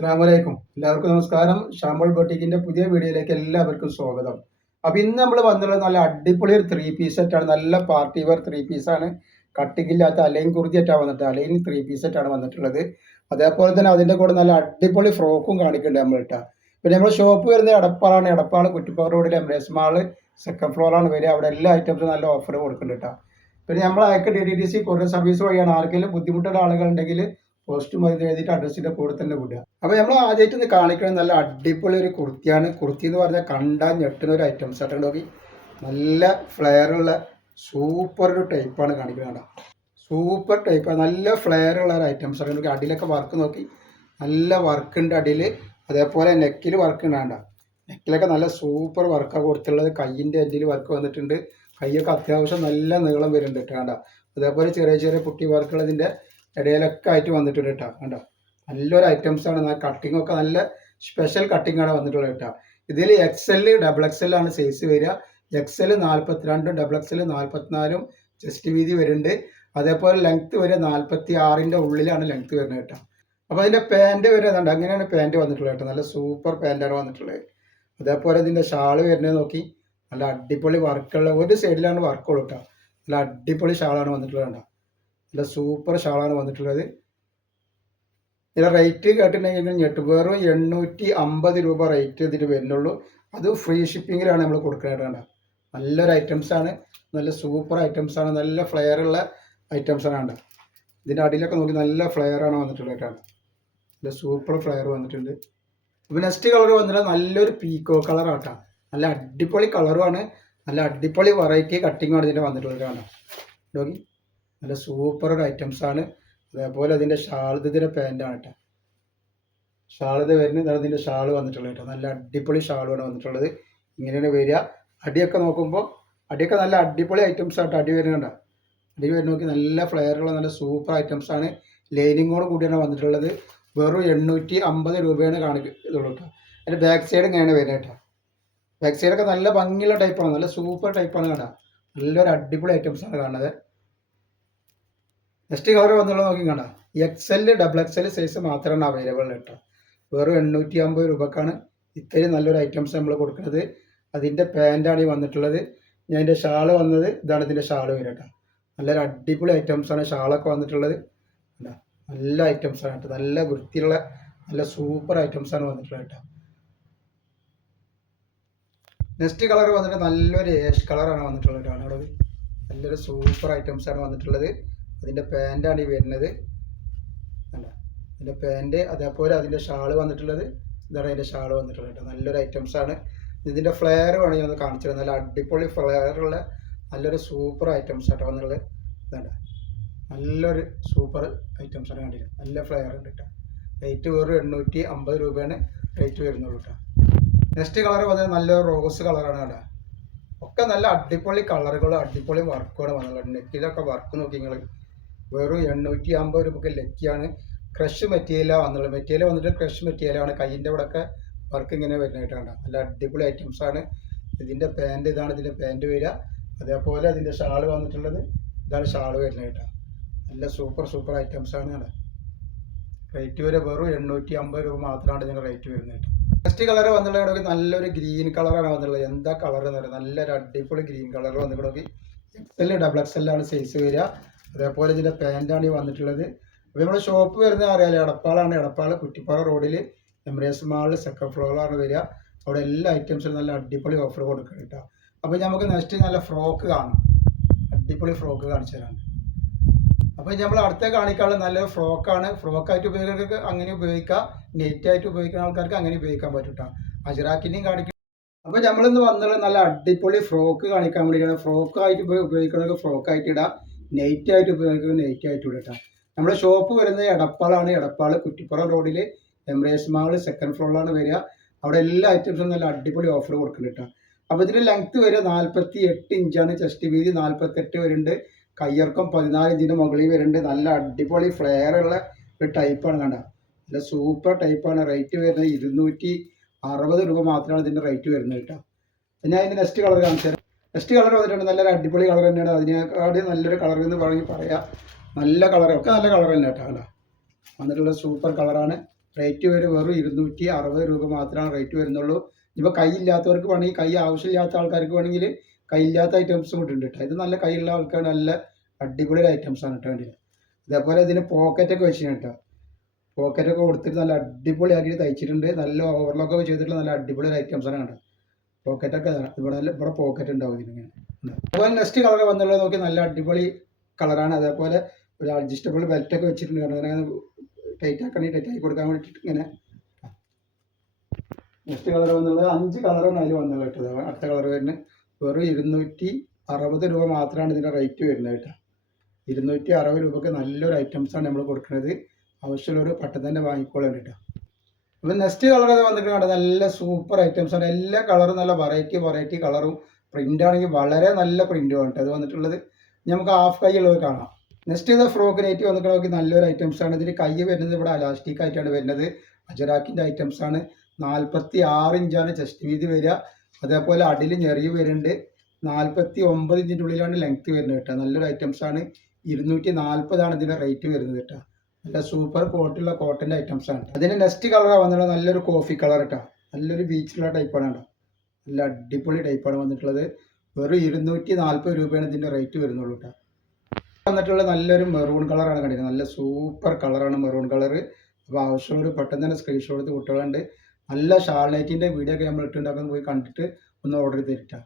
അസ്സലാമലൈക്കും. എല്ലാവർക്കും നമസ്കാരം. ഷാമ്പോൾ ബൊട്ടിക്കിന്റെ പുതിയ വീഡിയോയിലേക്ക് എല്ലാവർക്കും സ്വാഗതം. അപ്പൊ ഇന്ന് നമ്മൾ വന്നുള്ളത് നല്ല അടിപൊളി ഒരു 3 പീസ് സെറ്റാണ്. നല്ല പാർട്ടി വെയർ 3 പീസാണ്. കട്ടിംഗ് ഇല്ലാത്ത അലൈൻ കുർത്തിയായിട്ടാണ് വന്നിട്ട് അലൈൻ 3 പീസ് സെറ്റാണ് വന്നിട്ടുള്ളത്. അതേപോലെ തന്നെ അതിന്റെ കൂടെ നല്ല അടിപൊളി ഫ്രോക്കും കാണിക്കുന്നുണ്ട് നമ്മൾ ഇട്ടാ. പിന്നെ നമ്മുടെ ഷോപ്പ് വരുന്നത് എടപ്പാളാണ്. എടപ്പാൾ കുറ്റിപ്പാറ റോഡിൽ എംബ്രേസ് മാള് സെക്കൻഡ് ഫ്ലോറാണ് വരിക. അവിടെ എല്ലാ ഐറ്റംസും നല്ല ഓഫർ കൊടുക്കുന്നുണ്ട് കേട്ടോ. പിന്നെ നമ്മൾ അയക്ക DTDC കൊറിയർ സർവീസ് വഴിയാണ്. ആർക്കെങ്കിലും ബുദ്ധിമുട്ടുള്ള ആളുകളുണ്ടെങ്കിൽ പോസ്റ്റ് മതി എഴുതിയിട്ട് അഡ്രസ്സിന്റെ കൂടെ തന്നെ വിടുക. അപ്പൊ നമ്മൾ ആദ്യമായിട്ട് ഒന്ന് കാണിക്കുന്നത് നല്ല അടിപൊളി ഒരു കുർത്തിയാണ്. കുർത്തി എന്ന് പറഞ്ഞാൽ കണ്ടാൽ ഞെട്ടുന്ന ഒരു ഐറ്റംസ് ആയിട്ട് നോക്കി. നല്ല ഫ്ലെയർ ഉള്ള സൂപ്പർ ഒരു ടൈപ്പാണ് കാണിക്കുന്നത്. സൂപ്പർ ടൈപ്പ്, നല്ല ഫ്ലെയർ ഉള്ള ഒരു ഐറ്റംസ് ആണ് നോക്കി. അടിയിലൊക്കെ വർക്ക് നോക്കി, നല്ല വർക്ക് ഉണ്ട് അടിയിൽ. അതേപോലെ നെക്കിൽ വർക്ക് ഉണ്ടാണ്ട. നെക്കിലൊക്കെ നല്ല സൂപ്പർ വർക്കാണ് കൊടുത്തുള്ളത്. കയ്യിൻ്റെ എൻഡിൽ വർക്ക് വന്നിട്ടുണ്ട്. കൈയൊക്കെ അത്യാവശ്യം നല്ല നീളം വരുന്നുണ്ട് കേട്ടോ. കണ്ട അതേപോലെ ചെറിയ ചെറിയ പുട്ടി വർക്കുകൾ ഇതിൻ്റെ ഇടയിലൊക്കെ ആയിട്ട് വന്നിട്ടുണ്ട് കേട്ടോ. കണ്ടോ നല്ലൊരു ഐറ്റംസ് ആണ്. കട്ടിംഗ് ഒക്കെ നല്ല സ്പെഷ്യൽ കട്ടിംഗ് ആണ് വന്നിട്ടുള്ളത് കേട്ടോ. ഇതിൽ XL XXL ആണ് സൈസ് വരിക. XL 42, XXL 44 ചെസ്റ്റ് വീതി വരുന്നുണ്ട്. അതേപോലെ ലെങ്ത്ത് വരെ 46ന്റെ ഉള്ളിലാണ് ലെങ്ത്ത് വരുന്നത് കേട്ടോ. അപ്പോൾ അതിൻ്റെ പാൻറ് വരുന്നുണ്ട്. അങ്ങനെയാണ് പാൻറ് വന്നിട്ടുള്ളത് കേട്ടോ. നല്ല സൂപ്പർ പാൻറ്റാണ് വന്നിട്ടുള്ളത്. അതേപോലെ ഇതിൻ്റെ ഷാള് വരുന്നത് നോക്കി, നല്ല അടിപൊളി വർക്കുള്ള ഒരു സൈഡിലാണ് വർക്കുള്ളൂ കേട്ടോ. നല്ല അടിപൊളി ഷാളാണ് വന്നിട്ടുള്ളത് കേട്ടോ. നല്ല സൂപ്പർ ഷാളാണ് വന്നിട്ടുള്ളത്. ഇതിൻ്റെ റേറ്റ് കേട്ടിട്ടുണ്ടെങ്കിൽ ഞെട്ട്, വെറും 850 രൂപ റേറ്റ് ഇതിന് വരുന്നുള്ളൂ. അത് ഫ്രീ ഷിപ്പിങ്ങിലാണ് നമ്മൾ കൊടുക്കുന്നത്. നല്ലൊരു ഐറ്റംസാണ്, നല്ല സൂപ്പർ ഐറ്റംസാണ്, നല്ല ഫ്ലെയർ ഉള്ള ഐറ്റംസാണ് കണ്ട. ഇതിൻ്റെ അടിയിലൊക്കെ നോക്കി നല്ല ഫ്ലെയർ ആണ് വന്നിട്ടുള്ളത് കേട്ടോ. നല്ല സൂപ്പർ ഫ്ലെയർ വന്നിട്ടുണ്ട്. അപ്പോൾ നെക്സ്റ്റ് കളർ വന്നിട്ട് നല്ലൊരു പീക്കോ കളറാട്ടോ. നല്ല അടിപൊളി കളറുമാണ്, നല്ല അടിപൊളി വെറൈറ്റി കട്ടിങ്ങാണ് ഇതിൻ്റെ വന്നിട്ടുള്ളത് കാണാം. നോക്കി നല്ല സൂപ്പർ ഒരു ഐറ്റംസാണ്. അതേപോലെ അതിൻ്റെ ഷാൾ, ഇതിൻ്റെ പാൻറ്റാണ് കേട്ടോ. ഷാളിത് വരുന്നത് അതിൻ്റെ ഷാള് വന്നിട്ടുള്ളത് കേട്ടോ. നല്ല അടിപൊളി ഷാളുമാണ് വന്നിട്ടുള്ളത്. ഇങ്ങനെയാണ് വരിക. അടിയൊക്കെ നോക്കുമ്പോൾ അടിയൊക്കെ നല്ല അടിപൊളി ഐറ്റംസ് ആട്ടോ. അടി വരുന്നുണ്ടോ, അടി വരുന്ന നോക്കി നല്ല ഫ്ലെയറുള്ള നല്ല സൂപ്പർ ഐറ്റംസാണ്. ലൈനിങ്ങോട് കൂടിയാണ് വന്നിട്ടുള്ളത്. വെറും 850 രൂപയാണ് കാണിക്കുള്ളൂ കേട്ടോ. അതിൻ്റെ ബാക്ക് സൈഡ് ഇങ്ങനെയാണ് വരുന്നത് കേട്ടോ. ബാക്ക് സൈഡൊക്കെ നല്ല ഭംഗിയുള്ള ടൈപ്പാണ്, നല്ല സൂപ്പർ ടൈപ്പാണ് കേട്ടോ. നല്ലൊരു അടിപൊളി ഐറ്റംസാണ് കാണുന്നത്. നെക്സ്റ്റ് കളർ വന്നുള്ളത് നോക്കി കണ്ട. XL XXL സൈസ് മാത്രമാണ് അവൈലബിൾ കേട്ടോ. വെറും 850 രൂപക്കാണ് ഇത്രയും നല്ലൊരു ഐറ്റംസ് നമ്മൾ കൊടുക്കുന്നത്. അതിൻ്റെ പാൻറ്റാണ് ഈ വന്നിട്ടുള്ളത്. ഞാൻ ഇതിൻ്റെ ഷാള് വന്നത് ഇതാണ്. ഇതിൻ്റെ ഷാള് വരും കേട്ടോ. നല്ലൊരു അടിപൊളി ഐറ്റംസാണ് ഷാളൊക്കെ വന്നിട്ടുള്ളത്. നല്ല ഐറ്റംസാണ് കേട്ടോ. നല്ല വൃത്തിയുള്ള നല്ല സൂപ്പർ ഐറ്റംസാണ് വന്നിട്ടുള്ളത് കേട്ടോ. നെക്സ്റ്റ് കളർ വന്നിട്ട് നല്ലൊരു ഏഷ് കളറാണ് വന്നിട്ടുള്ളത് കേട്ടോ. അവിടെ നല്ലൊരു സൂപ്പർ ഐറ്റംസാണ് വന്നിട്ടുള്ളത്. അതിൻ്റെ പാൻറ്റാണ് ഈ വരുന്നത്. അല്ല അതിൻ്റെ പാൻറ്റ്, അതേപോലെ അതിൻ്റെ ഷാള് വന്നിട്ടുള്ളത് ഇതാണ്. അതിൻ്റെ ഷാള് വന്നിട്ടുള്ളത് കേട്ടോ. നല്ലൊരു ഐറ്റംസാണ്. ഇതിൻ്റെ ഫ്ലെയർ വേണമെങ്കിൽ ഒന്ന് കാണിച്ചു തരാം. നല്ല അടിപൊളി ഫ്ലെയറുള്ള നല്ലൊരു സൂപ്പർ ഐറ്റംസ് ആട്ടോ വന്നുള്ളത്. ഇതാണ് നല്ലൊരു സൂപ്പർ ഐറ്റംസാണ് കണ്ടില്ല. നല്ല ഫ്ലെയർ ഉണ്ട് കേട്ടോ. റേറ്റ് വെറും 850 രൂപയാണ് റേറ്റ് വരുന്നുള്ളൂ കേട്ടോ. നെക്സ്റ്റ് കളർ വന്നത് നല്ലൊരു റോസ് കളറാണ് കേട്ടോ. ഒക്കെ നല്ല അടിപൊളി കളറുകളും അടിപൊളി വർക്കുമാണ് വന്നുള്ളത്. നെക്കിലൊക്കെ വർക്ക് നോക്കി നിങ്ങൾ. വെറും 850 രൂപയ്ക്ക് ലക്കിയാണ്. ക്രഷ് മെറ്റീരിയലാണ് വന്നുള്ളത്. മെറ്റീരിയൽ വന്നിട്ട് ക്രഷ് മെറ്റീരിയലാണ്. കയ്യിൻ്റെ ഇവിടെ ഒക്കെ വർക്ക് ഇങ്ങനെ വരുന്നതായിട്ട് കാണാം. നല്ല അടിപൊളി ഐറ്റംസാണ്. ഇതിൻ്റെ പാൻറ്റ് ഇതാണ്. ഇതിൻ്റെ പാൻറ്റ് വരിക. അതേപോലെ അതിൻ്റെ ഷാള് വന്നിട്ടുള്ളത് ഇതാണ്. ഷാള് വരുന്നത് കേട്ടോ. നല്ല സൂപ്പർ ഐറ്റംസാണ് കേട്ടോ. റേറ്റ് വരെ വെറും 850 രൂപ മാത്രമാണ് ഇതിൻ്റെ റേറ്റ് വരുന്നത് കേട്ടോ. നെക്സ്റ്റ് കളർ വന്നിട്ടുള്ളത് നല്ലൊരു ഗ്രീൻ കളറാണ് വന്നിട്ടുള്ളത്. എന്താ കളർ എന്ന് പറയുന്നത്, നല്ലൊരു അടിപൊളി ഗ്രീൻ കളർ വന്നിട്ടുണ്ടെങ്കിൽ XL XXL ആണ് സൈസ് വരിക. അതേപോലെ ഇതിൻ്റെ പാൻറ്റാണ് ഈ വന്നിട്ടുള്ളത്. അപ്പോൾ നമ്മുടെ ഷോപ്പ് വരുന്നത് അറിയാലോ, എടപ്പാളാണ്. എടപ്പാൾ കുറ്റിപ്പാറ റോഡിൽ എംബ്രേസ് മാളിൽ സെക്കൻഡ് ഫ്ലോറിലാണ് വരിക. അവിടെ എല്ലാ ഐറ്റംസിനും നല്ല അടിപൊളി ഓഫർ കൊടുക്കുക കേട്ടോ. അപ്പോൾ നമുക്ക് നെക്സ്റ്റ് നല്ല ഫ്രോക്ക് കാണാം. അടിപൊളി ഫ്രോക്ക് കാണിച്ചു തരാം. അപ്പോൾ നമ്മൾ അടുത്ത കാണിക്കാനുള്ള നല്ലൊരു ഫ്രോക്കാണ്. ഫ്രോക്കായിട്ട് ഉപയോഗിക്കുന്നവർക്ക് അങ്ങനെ ഉപയോഗിക്കാം, നെറ്റായിട്ട് ഉപയോഗിക്കുന്ന ആൾക്കാർക്ക് അങ്ങനെ ഉപയോഗിക്കാൻ പറ്റും കേട്ടോ. അജറാക്കിൻ്റെയും കാണിക്കും. അപ്പോൾ നമ്മളിന്ന് വന്നുള്ള നല്ല അടിപൊളി ഫ്രോക്ക് കാണിക്കാൻ വേണ്ടിയിട്ടാണ്. ഫ്രോക്കായിട്ട് ഉപയോഗിക്കുന്നവർക്ക് ഫ്രോക്കായിട്ട് ഇടാം, നെറ്റായിട്ട് ഉപയോഗിക്കുന്നത് നെറ്റായിട്ട് ഇടാം കേട്ടോ. നമ്മുടെ ഷോപ്പ് വരുന്നത് എടപ്പാളാണ്. എടപ്പാൾ കുറ്റിപ്പുറം റോഡിൽ എംബ്രേസ് മാൾ സെക്കൻഡ് ഫ്ലോറിലാണ് വരിക. അവിടെ എല്ലാ ഐറ്റംസും നല്ല അടിപൊളി ഓഫർ കൊടുക്കുന്നുണ്ട് കേട്ടോ. അപ്പോൾ ഇതിൻ്റെ ലെങ്ത്ത് വരെ 48 ഇഞ്ചാണ്. ചെസ്റ്റ് വീതി 48 വരുന്നുണ്ട്. കയ്യിറക്കം 14 ഇഞ്ചിന് മുകളിൽ വരുന്നുണ്ട്. നല്ല അടിപൊളി ഫ്ലെയർ ഉള്ള ഒരു ടൈപ്പാണ് കണ്ട. നല്ല സൂപ്പർ ടൈപ്പാണ്. റേറ്റ് വരുന്നത് 260 രൂപ മാത്രമാണ് ഇതിൻ്റെ റേറ്റ് വരുന്നത് കേട്ടോ. പിന്നെ അതിൻ്റെ നെക്സ്റ്റ് കളർ കാണിച്ചു തരാം. നെക്സ്റ്റ് കളർ വന്നിട്ടുണ്ട് നല്ലൊരു അടിപൊളി കളർ തന്നെയാണ്. അതിനേക്കാൾ നല്ലൊരു കളർ എന്ന് പറയാം. നല്ല കളർ ഒക്കെ നല്ല കളർ തന്നെ കേട്ടോ. വന്നിട്ടുള്ള സൂപ്പർ കളറാണ്. റേറ്റ് വരും വെറും 260 രൂപ മാത്രമാണ് റേറ്റ് വരുന്നുള്ളൂ. ഇപ്പോൾ കൈയില്ലാത്തവർക്ക് വേണമെങ്കിൽ, കൈ ആവശ്യമില്ലാത്ത ആൾക്കാർക്ക് വേണമെങ്കിൽ കൈയില്ലാത്ത ഐറ്റംസും ഇട്ടുണ്ട് കേട്ടോ. ഇത് നല്ല കൈയുള്ള ആൾക്കാർ നല്ല അടിപൊളി ഐറ്റംസ് ആണ് കേട്ടോ. വേണ്ടിയത് ഇതേപോലെ ഇതിന് പോക്കറ്റൊക്കെ വെച്ചിട്ടുണ്ട് കേട്ടോ. പോക്കറ്റൊക്കെ കൊടുത്തിട്ട് നല്ല അടിപൊളിയാക്കി തയ്ച്ചിട്ടുണ്ട്. നല്ല ഓവർലോക്കൊക്കെ ചെയ്തിട്ടുള്ള നല്ല അടിപൊളി ഐറ്റംസ് ആണ് കേട്ടോ. പോക്കറ്റൊക്കെ ഇവിടെ പോക്കറ്റ് ഉണ്ടാവും ഇതിനിങ്ങനെ. അതുപോലെ നെക്സ്റ്റ് കളർ വന്നുള്ളത് നോക്കി നല്ല അടിപൊളി കളറാണ്. അതേപോലെ ഒരു അഡ്ജസ്റ്റബിൾ ബെൽറ്റൊക്കെ വെച്ചിട്ടുണ്ട്. കാരണം ടൈറ്റ് ആക്കണമെങ്കിൽ ടൈറ്റ് ആക്കി കൊടുക്കാൻ വേണ്ടിയിട്ട് ഇങ്ങനെ. നെക്സ്റ്റ് കളർ വന്നുള്ളത് 5 കളറാണ് അതിൽ വന്നത് കേട്ടത്. അടുത്ത കളർ വരുന്നത് വെറും 260 രൂപ മാത്രമാണ് ഇതിൻ്റെ റേറ്റ് വരുന്നത് കേട്ടോ. 260 രൂപയ്ക്ക് നല്ലൊരു ഐറ്റംസാണ് നമ്മൾ കൊടുക്കുന്നത്. ആവശ്യമുള്ളൊരു പെട്ടെന്ന് തന്നെ വാങ്ങിക്കോളാൻ കേട്ടോ. അപ്പോൾ നെക്സ്റ്റ് കളർ അത് വന്നിട്ട് നല്ല സൂപ്പർ ഐറ്റംസാണ്. എല്ലാ കളറും നല്ല വെറൈറ്റി കളറും, പ്രിൻ്റ് ആണെങ്കിൽ വളരെ നല്ല പ്രിൻ്റും ആണ് അത് വന്നിട്ടുള്ളത്. നമുക്ക് ഹാഫ് കൈ ഉള്ളത് കാണാം. നെക്സ്റ്റ് ഇത് ഫ്രോക്ക് നൈറ്റ് വന്നിട്ട് നോക്കി നല്ലൊരു ഐറ്റംസാണ്. ഇതിന് കൈ വരുന്നത് ഇവിടെ അലാസ്റ്റിക് ആയിട്ടാണ് വരുന്നത്. അജറാക്കിൻ്റെ ഐറ്റംസാണ്. 46 ഇഞ്ചാണ് ചെസ്റ്റ് വീതി വരിക. അതേപോലെ അടിയിൽ ഞെറിവ് വരുന്നുണ്ട്. 49 ഇഞ്ചിൻ്റെ ഉള്ളിലാണ് ലെങ്ത്ത് വരുന്നത് കേട്ടോ. നല്ലൊരു ഐറ്റംസാണ്. 240 ഇതിൻ്റെ റേറ്റ് വരുന്നത് കേട്ടോ. നല്ല സൂപ്പർ കോട്ടുള്ള കോട്ടൻ്റെ ഐറ്റംസാണ്. അതിന് നെക്സ്റ്റ് കളർ വന്നിട്ടുള്ളത് നല്ലൊരു കോഫി കളർ കേട്ടോ. നല്ലൊരു ബീച്ചിലുള്ള ടൈപ്പാണ് കേട്ടോ. നല്ല അടിപൊളി ടൈപ്പാണ് വന്നിട്ടുള്ളത്. വെറും 240 രൂപയാണ് ഇതിൻ്റെ റേറ്റ് വരുന്നുള്ളൂ കേട്ടോ. വന്നിട്ടുള്ള നല്ലൊരു മെറൂൺ കളറാണ് കണ്ടിട്ട്. നല്ല സൂപ്പർ കളറാണ് മെറൂൺ കളർ. അപ്പോൾ ആവശ്യമുള്ളൊരു പെട്ടെന്ന് തന്നെ സ്ക്രീൻഷോട്ട് എടുത്ത് കുട്ടികളുണ്ട്. നല്ല ഷാൾ നൈറ്റിൻ്റെ വീഡിയോ ഒക്കെ നമ്മൾ ഇട്ടുണ്ടാക്കുന്നത് പോയി കണ്ടിട്ട് ഒന്ന് ഓർഡർ ചെയ്തിട്ടാണ്.